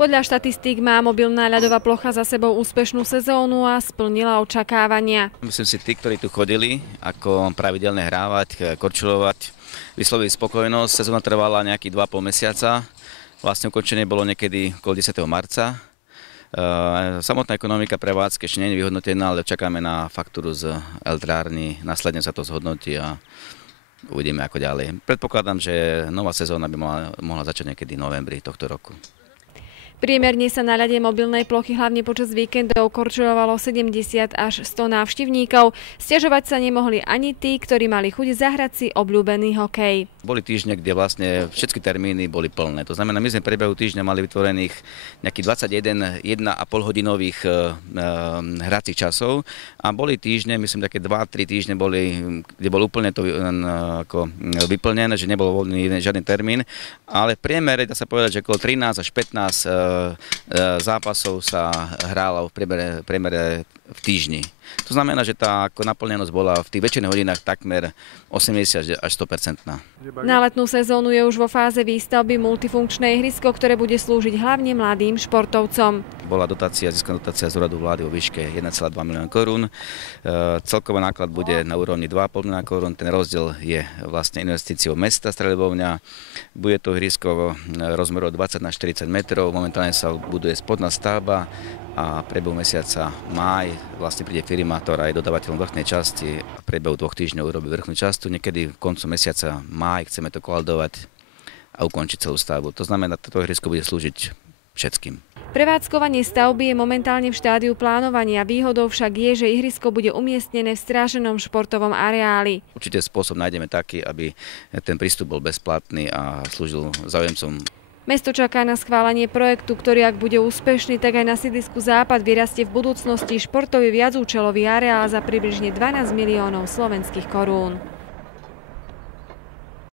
Podľa štatistík má mobilná ľadová plocha za sebou úspešnú sezónu a splnila očakávania. Myslím si, tí, ktorí tu chodili, ako pravidelne hrávať, korčulovať, vyslovili spokojnosť. Sezóna trvala nejakých 2,5 mesiaca. Vlastne ukončenie bolo niekedy okolo 10. marca. Samotná ekonomika prevádzky ešte nie je vyhodnotená, ale čakáme na faktúru z elektrárny. Následne sa to zhodnotí a uvidíme ako ďalej. Predpokladám, že nová sezóna by mohla začať niekedy v novembri tohto roku. Priemerne sa na ľade mobilnej plochy hlavne počas víkendov korčulovalo 70 až 100 návštevníkov. Sťažovať sa nemohli ani tí, ktorí mali chuť zahrať si obľúbený hokej. Boli týždne, kde vlastne všetky termíny boli plné. To znamená, my sme v priebehu týždňa mali vytvorených nejakých 21 1,5 hodinových hracích časov a boli týždne, myslím také 2-3 týždne boli, kde bolo úplne to ako vyplnené, že nebol voľný žiadny termín, ale v priemere dá sa povedať, že okolo 13 až 15 zápasov sa hrálo v priemere v týždni. To znamená, že tá naplnenosť bola v tých večerných hodinách takmer 80 až 100%. Na letnú sezónu je už vo fáze výstavby multifunkčné ihrisko, ktoré bude slúžiť hlavne mladým športovcom. Bola získaná dotácia z úradu vlády vo výške 1,2 milióna korún. Celkový náklad bude na úrovni 2,5 milióna korún. Ten rozdiel je vlastne investíciou mesta Strelebovňa. Bude to ihrisko rozmeru 20 na 40 metrov. Momentálne sa buduje spodná stavba a priebehu mesiaca máj vlastne príde firma, ktorá je dodávateľom vrchnej časti a priebehu 2 týždňov urobí vrchnú časť. Niekedy v koncu mesiaca máj chceme to koldovať a ukončiť celú stavbu. To znamená, že toto ihrisko bude slúžiť všetkým. Prevádzkovanie stavby je momentálne v štádiu plánovania. Výhodou však je, že ihrisko bude umiestnené v stráženom športovom areáli. Určite spôsob nájdeme taký, aby ten prístup bol bezplatný a slúžil záujemcom. Mesto čaká na schválenie projektu, ktorý ak bude úspešný, tak aj na sídlisku Západ vyrastie v budúcnosti športový viacúčelový areál za približne 12 miliónov slovenských korún.